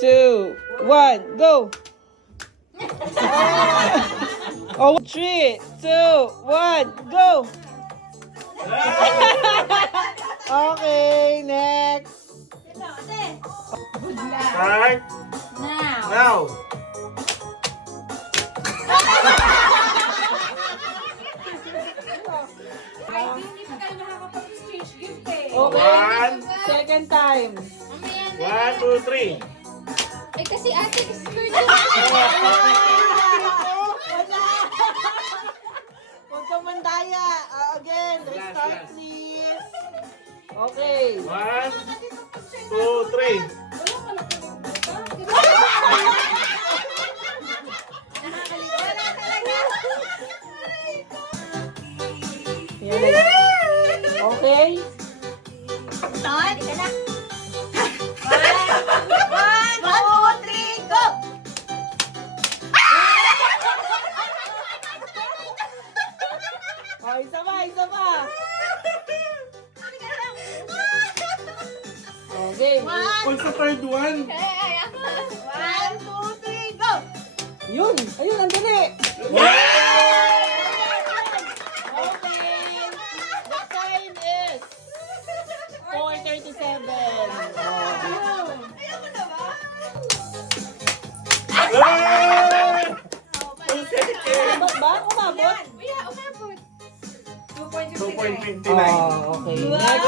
2, 1, go! Oh, 3, 2, 1, go! Okay, next. Start now. Ay, hindi pa tayo makakapag-exchange gift eh. Okay, second time. Mamaya na. 1, 2, 3. Eh kasi ate, skirt Huwag kang mandaya. Again, restart last. please. Okay. 1, 2, 3. Yan na. Okay. Start. Ka na. 1, 2, 3, go! Oh, isa pa, isa pa. Okay. What's the third one? Ay, ako. 1, 2, 3, go! Yun. Ayun, ang dali. Okay. The time is 4:37. Yay! Full second. Umabot ba? Umabot? Kuya, umabot. 2.59. Oh, okay. Next.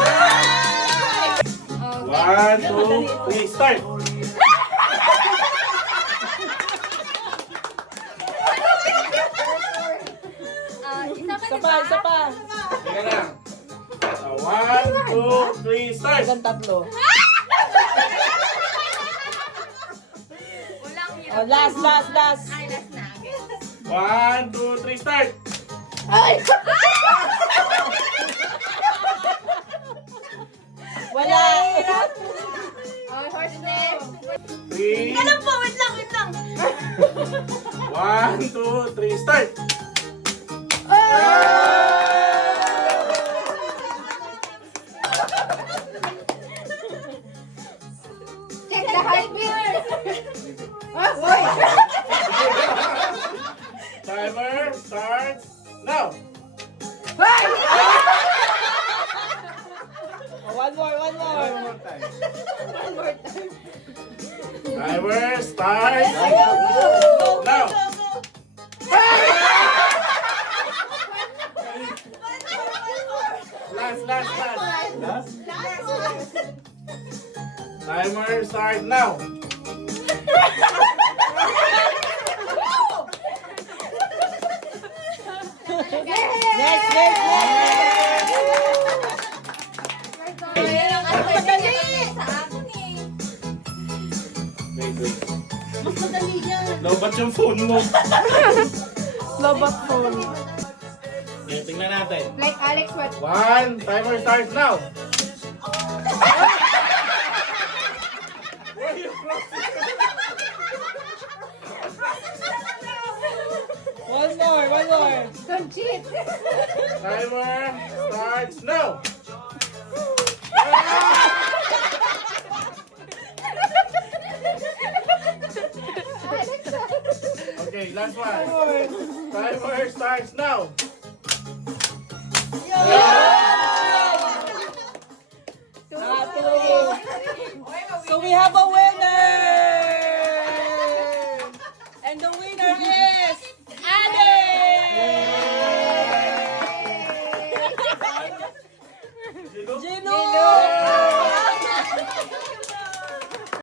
1, 2, 3, start. Isa pa, isa pa. Teka lang. 1, 2, 3, start. Hanggang tatlo. Walang hirap. Oh, last. Ay, last na. Okay. 1, 2, 3, start. Ay! Wala. Oh, horse nest. 3. Alam po, wait lang. 1, 2, 3, start. Check the heartbeat. Timer starts now. Oh, one more. One more time. Timer starts now. Last. Timer start now. Next. Sa akin eh. Very good. Mas madali yan. Lobat yung phone mo. Lobat phone. Okay, tingnan natin. Like Alex, what? 1, timer starts now. One more. Don't cheat. Timer starts now. Okay, last one. Timer starts now. So we have a winner! And the winner is Ade! Gino!